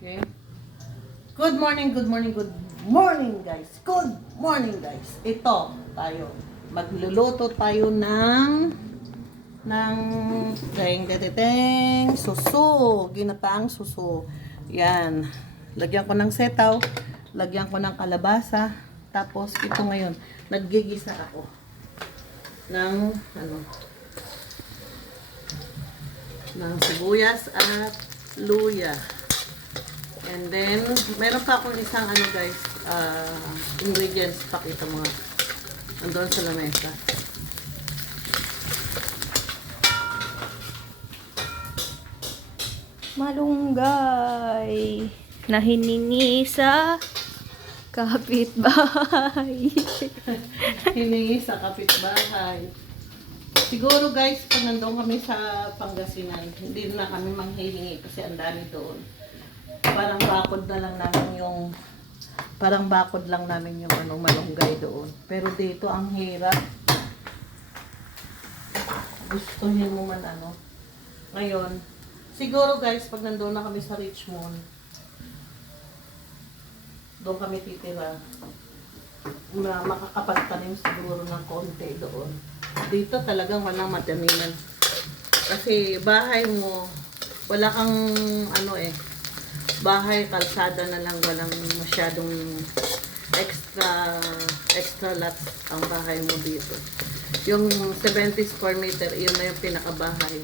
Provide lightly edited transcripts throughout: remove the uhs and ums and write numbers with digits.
Okay? Good morning, good morning, good morning guys. Good morning guys. Ito tayo. Magluluto tayo ng deng suso. Ginataang suso. Yan. Lagyan ko ng setaw. Lagyan ko ng kalabasa. Tapos ito ngayon, naggigisa ako ng ng sibuyas at luya. And then, meron pa akong isang guys, ingredients. Pakita mo nga. Andun sa lamesa. Malunggay na hiningi sa kapitbahay. Hiningi sa kapitbahay. Siguro guys, pag nandun kami sa Pangasinan, hindi na kami manghihingi kasi ang dami doon. Parang bakod lang namin yung malunggay doon. Pero dito ang hirap. Gustuhin mo man Ngayon, siguro guys, pag nandun na kami sa Richmond, doon kami titira. Na makakapagtanim siguro ng konti doon. Dito talagang walang mataniman. Kasi bahay mo, wala kang bahay, kalsada na lang, walang masyadong extra lot ang bahay mo dito. Yung 70 square meter, yun na yung pinakabahay.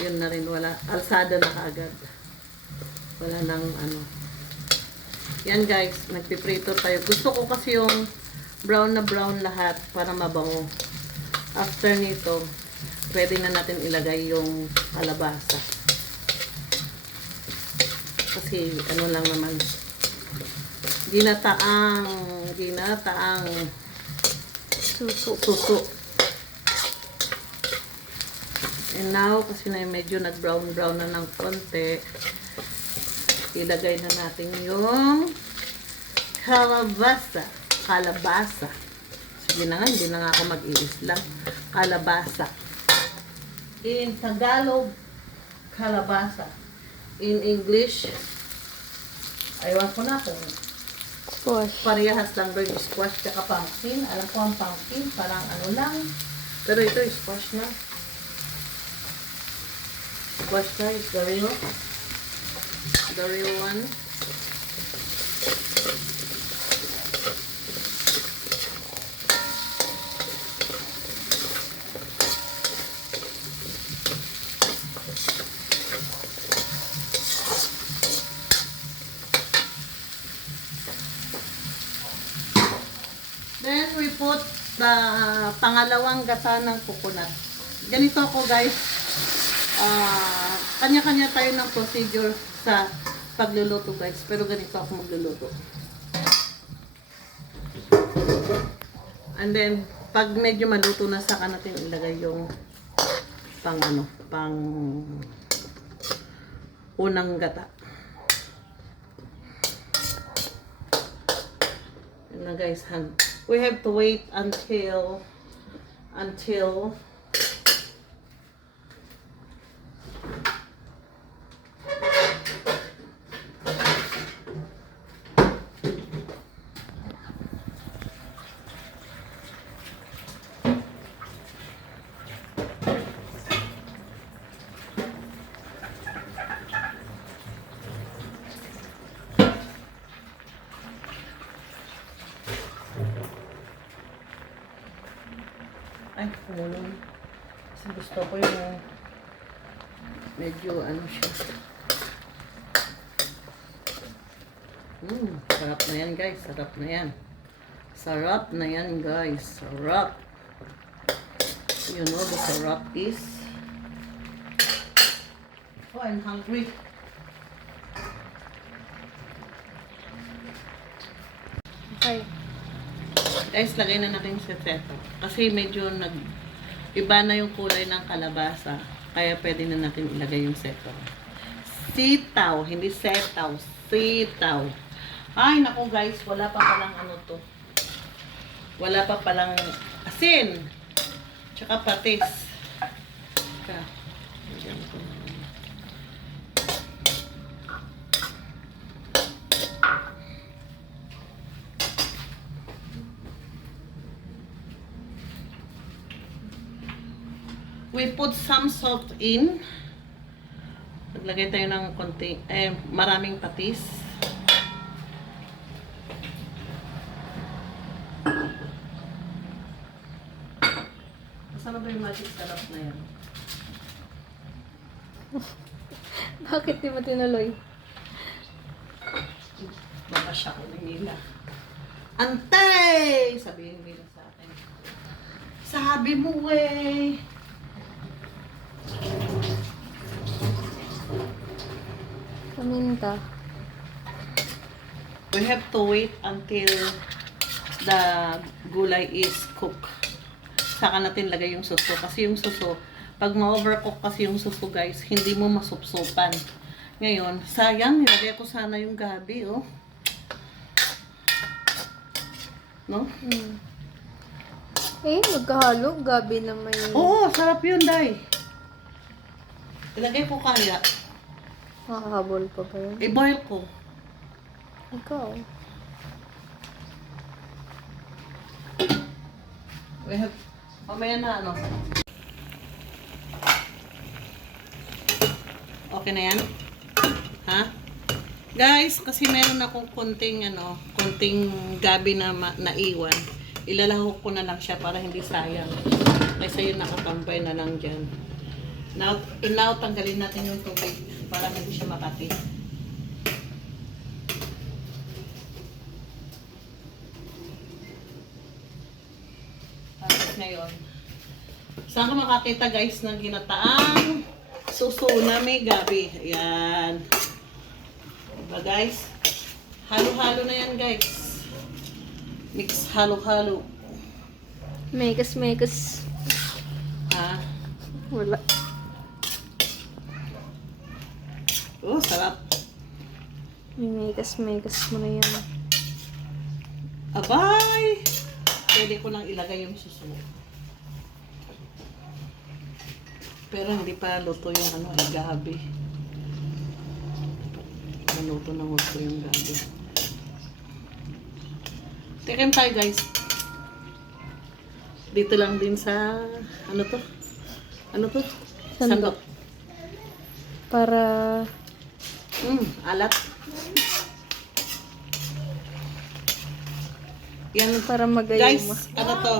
Yun na rin, wala. Kalsada na kaagad. Wala nang Yan guys, nagpiprito tayo. Gusto ko kasi yung brown na brown lahat para mabango. After nito, pwede na natin ilagay yung kalabasa. Kasi lang naman, ginataang suso. And now, kasi na medyo nag-brown na ng konti, ilagay na natin yung kalabasa. Sige na nga, hindi na nga ako mag-iislang. Kalabasa. In Tagalog, kalabasa. In English, aywan ko na kung Squash. parehas lang doon yung squash tsaka pumpkin. Alam ko ang pumpkin, parang lang. Pero ito yung squash na. Squash na is the real one. Then we put the pangalawang gata ng coconut. Ganito ako guys. Kanya-kanya tayo ng procedure sa pagluluto guys. Pero ganito ako magluluto. And then, pag medyo maluto na, saka natin ilagay yung pang unang gata. Yun na guys, we have to wait until ay, kumulong. Kasi gusto ko yung medyo siya. Sarap na yan guys. Sarap na yan. Sarap na yan guys. Sarap. You know the sarap is. Oh, I'm hungry. Okay. Guys, lagay na natin sa seto. Kasi medyo iba na yung kulay ng kalabasa. Kaya pwede na natin ilagay yung seto. Sitaw, hindi setaw. Sitaw. Ay, naku guys, wala pa palang to. Wala pa palang asin. Tsaka patis. Tsaka, We put some salt in. Naglagay tayo ng konti, maraming patis. Saan ba yung magic sarap na yan? Bakit di mo tinuloy? Baka siya ko ng nila. Antay! Sabihin nila sa akin. Sabi mo eh. Paminta. We have to wait until the gulay is cooked. Saka natin lagay yung suso. Kasi yung suso, pag ma-overcook kasi yung suso guys, hindi mo masupsupan. Ngayon, sayang, nilagay ko sana yung gabi, oh. No? Magkahalo. Gabi na may... Oo, sarap yun, Day. Ilagay ko kaya. Makahabol pa ba yun? I-boil ko. Ikaw. We have... Mamaya na, ano? Okay na yan? Ha? Guys, kasi meron akong konting, konting gabi na naiwan. Ilalahok ko na lang siya para hindi sayang. Kaysa yun nakatambay na lang dyan. Now, tanggalin natin yung tubig para hindi siya makati. Tapos ngayon, saan ka makakita guys ng ginataang suso na may gabi? Ayan. Diba guys? Halo-halo na yan guys. Mix halo-halo. Mekas. Ha? Wala. Oh, sarap. Mekas mo na yan. Abay! Pwede ko nang ilagay yung suso. Pero hindi pa luto yung gabi. Maluto na gusto yung gabi. Tikim tayo guys. Dito lang din sa, ano to? Sandok. Para... alat. Yan, Para magayuma. guys, ano to?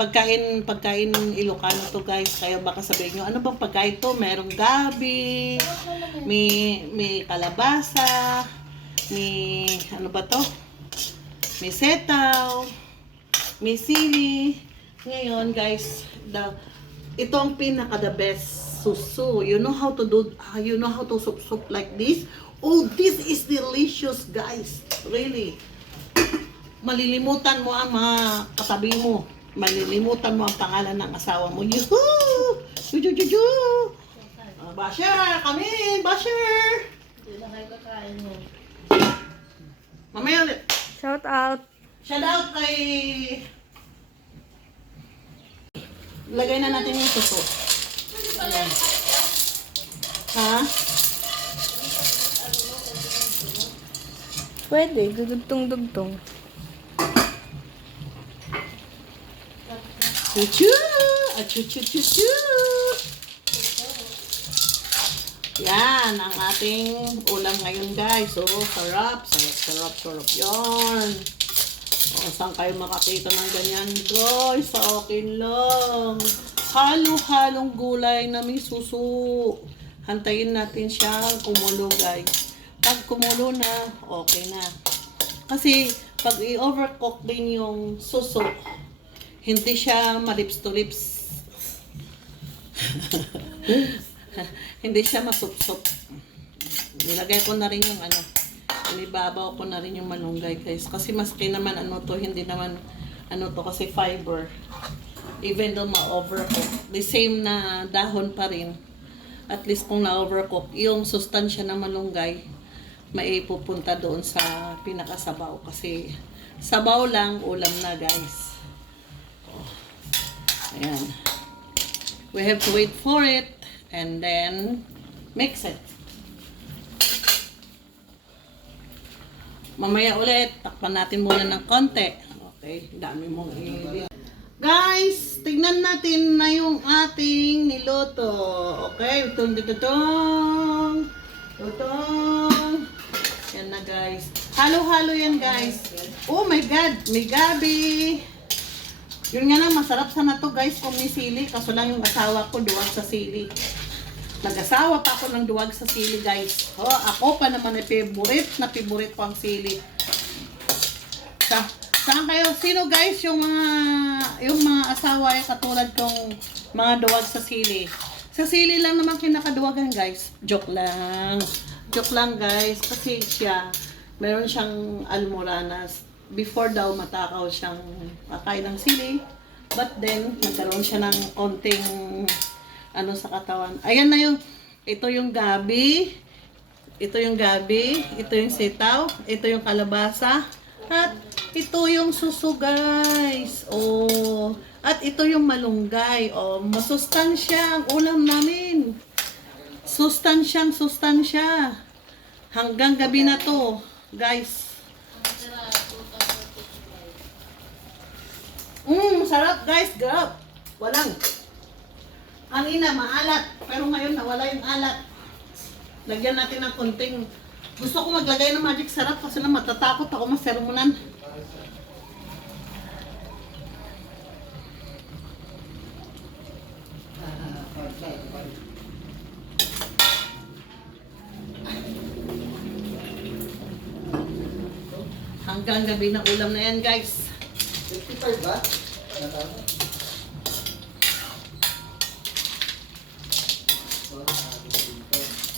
Pagkain Ilocano to guys. Kaya baka sabihin nyo, ano bang pagkain to? Merong gabi, may kalabasa, may, ano ba to? May setaw, may sili. Ngayon guys, ito ang pinaka the best suso. You know how to do, you know how to soup like this? Oh, this is delicious guys. Really. Malilimutan mo ang mga katabi mo. Malilimutan mo ang pangalan ng asawa mo. Yuhuu! Jujujuju! Basher! Kami! Basher! Hindi na kayo kakain mo. Mamaya ulit. Shout out. Shout out kay... Lagay na natin yung suso. Ayan. Ha? Pwede. Dudugtong-dugtong. Chuchu! Achu-chu-chu-chu! Yan, ang ating ulam ngayon guys. So, sarap yarn. O, saan kayo makakita ng ganyan guys? Sa akin lang. Halo-halong gulay na may suso. Hantayin natin siya kumulo guys. Pag kumulo na, okay na. Kasi, pag i-overcook din yung suso, hindi siya malips to lips. Hindi siya masup-sup. Nilagay ko na rin yung inibabaw ko na rin yung malunggay guys. Kasi maski naman hindi naman to kasi fiber. Even though ma-overcook, the same na dahon pa rin. At least kung na-overcook, yung sustansya ng malunggay, maipupunta doon sa pinakasabaw. Kasi sabaw lang, ulam na guys. Ayan. We have to wait for it and then mix it. Mamaya ulit, takpan natin muna ng konti. Okay, dami mong i- Guys, tignan natin na yung ating niluto. Okay, tutong. Yan na guys. Halo-halo yan guys. Oh my God, may gabi. Yun nga lang, masarap sana to guys kung may sili. Kaso lang yung asawa ko duwag sa sili. Nag-asawa pa ako ng duwag sa sili guys. Oh, ako pa naman ay favorite ko ang sili. Saan kayo? Sino guys yung mga asawa ay katulad kong mga duwag sa sili? Sa sili lang naman kinakaduwagan guys. Joke lang. Joke lang guys. Kasi siya, meron siyang almoranas. Before daw matakaw siyang kakain ng sili. But then, nagkaroon siya ng konting ano sa katawan. Ayan na yung, ito yung gabi. Ito yung gabi. Ito yung sitaw. Ito yung kalabasa. At ito yung suso guys. Oh. At ito yung malunggay. Oh, masustansya ang ulam namin. Sustansya. Hanggang gabi na to, guys. Sarap guys, grab. Walang. Kanina maalat, pero ngayon nawala yung alat. Lagyan natin ng konting. Gusto ko maglagay ng magic sarap kasi na matatakot ako masermonan. Hanggang gabi na ulam na yan guys. 55 ba?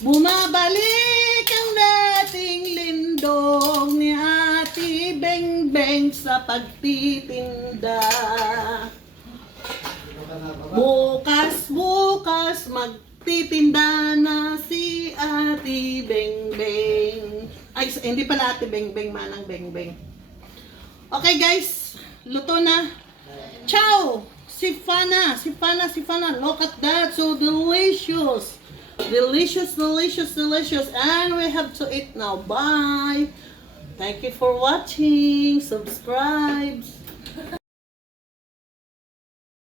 Bumabalik ang dating lindog ni Ate Bengbeng sa pagtitinda. Bukas magtitinda na si Ate Bengbeng. Ay, hindi pala Ate Bengbeng, manang Bengbeng. Okay guys, luto na. Ciao! Sifana. Look at that, so delicious. Delicious. And we have to eat now. Bye. Thank you for watching. Subscribe.